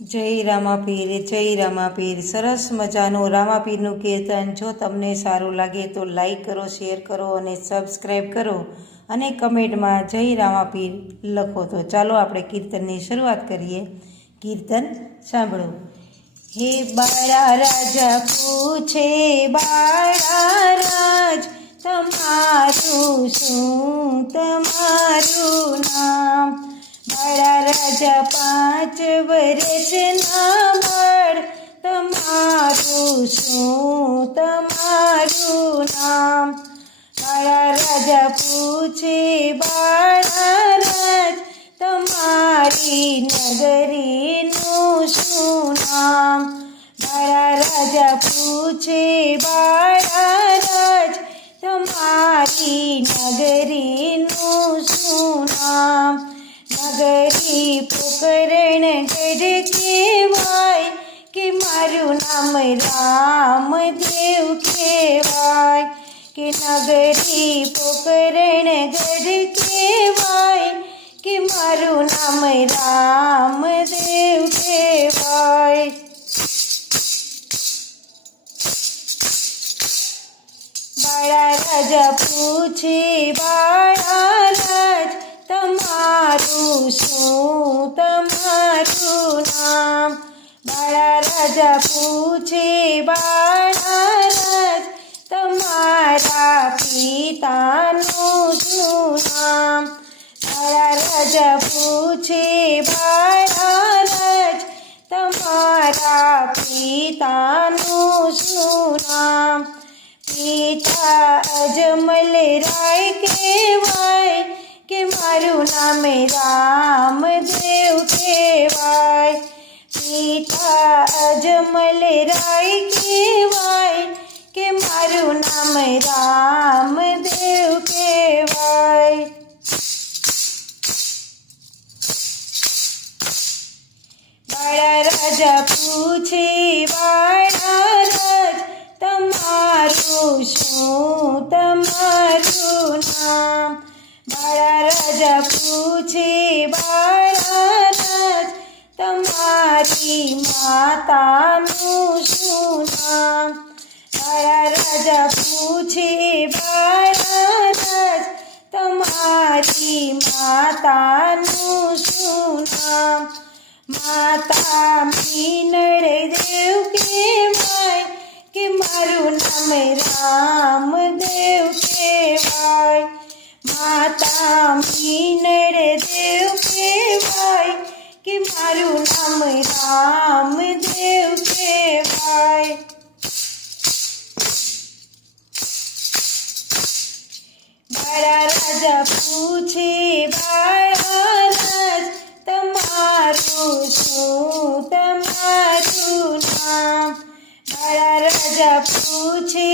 જય રામાપીર જય રામાપીર. સરસ મજાનું રામાપીરનું કીર્તન. જો તમને સારું લાગે તો લાઈક કરો, શેર કરો અને સબસ્ક્રાઈબ કરો. અને કમેન્ટમાં જય રામાપીર લખો. તો ચાલો આપણે કીર્તનની શરૂઆત કરીએ. કીર્તન સાંભળો. હે બાળા રાજા, પૂછે બાળા રાજ, તમારું શું રાજા પાંચ વર્ષના મળ, તમારું શું, તમારું નામ? મારા રાજા પૂછે બાળા રાજ તમારી નગરીનું શું નામ? મારા રાજા પૂછે બાળા રાજ તમારી નગરીનું શું નામ? નગરી પોકરણ ગઢ કહેવાય કે મારું નામ રામદેવ કહેવાય કે નગરી પોકરણ ગઢ કહેવાય કે મારું નામ રામદેવ કહેવાય બાળા રાજા પૂછે બાળા રાજ તમારું શું તમારું નામ બાળા રાજા પૂછે બાળા રાજ તમારા પિતાનું શું નામ બાળા રાજા પૂછે બાળા રાજ તમારા પિતાનું શું નામ પિતા અજમલ રાય કહેવાય કે મારું નામ રામદેવ કહેવાય પિતા અજમલ રાય કહેવાય કે મારું નામ રામદેવ કહેવાય બાળા રાજા પૂછે બાળા રાજ તમારું શું તમારું નામ બાળા રાજા પૂછે બાળા રાજ તમારી માતાનું શું નામ બાળા રાજા પૂછે બાળા રાજ તમારી માતાનું શું નામ માતા મીનળ દેવ કહેવાય કે મારું નામ રામદેવ કે મારું નામ રામદેવ કહેવાય બાળા રાજા પૂછે બાળા રાજ તમારું શું તમારું નામ બાળા રાજા પૂછે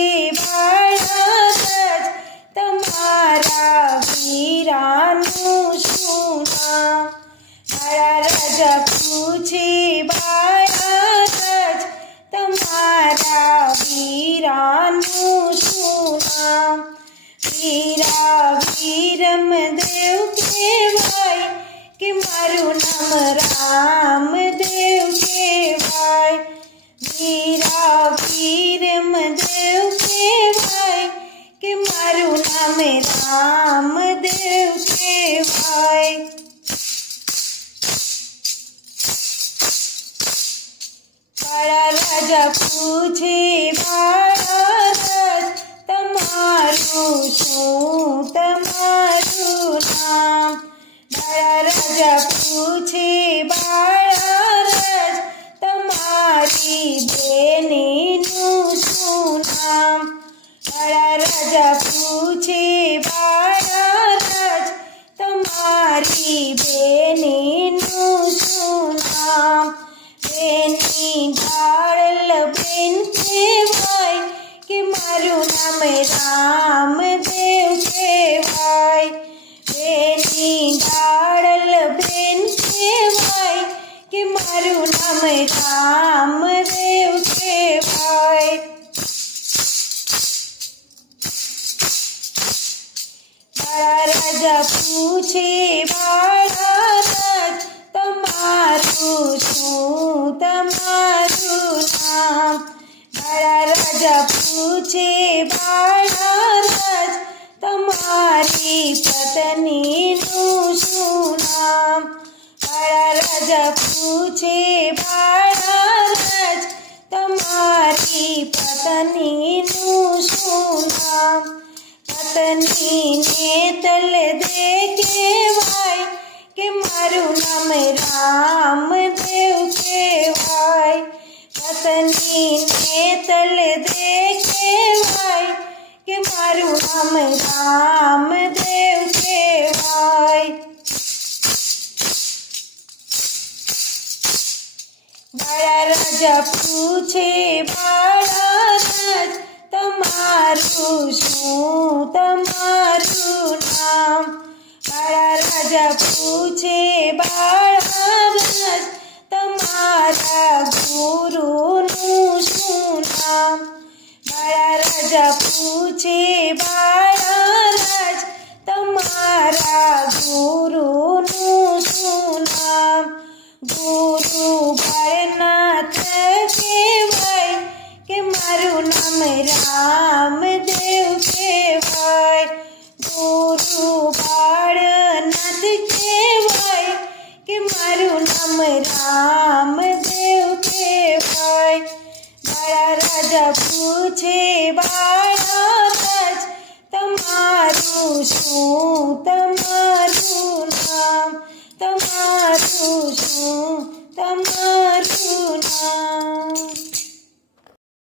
કહેવાય કે મારું નામ રામદેવ કહેવાય વીરા વીરમ દેવ કહેવાય કે મારું નામ રામદેવ કહેવાય બાળા રાજા પૂછે બાળા રાજ તમારું શું તમારું પૂછે બાળા રાજ તમારી બેનીનું શું નામ બાળા રાજા પૂછે બાળા રાજ તમારી બેનીનું શું નામ બેની ડાળલ બેન કહેવાય કે મારું નામ રામદેવ કહેવાય બેની કે મારું નામ રામદેવ કહેવાય બાળા રાજા પૂછે બાળા તમારું શું, તમારું નામ? બાળા રાજા પૂછે બાળા રાજ તમારી પત્નીનું શું નામ? બાળા રાજા પૂછે બાળા રાજ તમારી પત્નીનું શું નામ પત્નીને તલ દે કહેવાય કે મારું નામ રામદેવ કહેવાય પત્નીને તલ દે કહેવાય કે મારું નામ રામદેવ કહેવાય બાળા રાજા પૂછે પાળાનાથ તમારું શું તમારું નામ? મારા રાજા પૂછે બાળાનાથ તમારા ગુણ કે મારું નામ રામદેવ કહેવાય. મારા રાજા પૂછે બાળા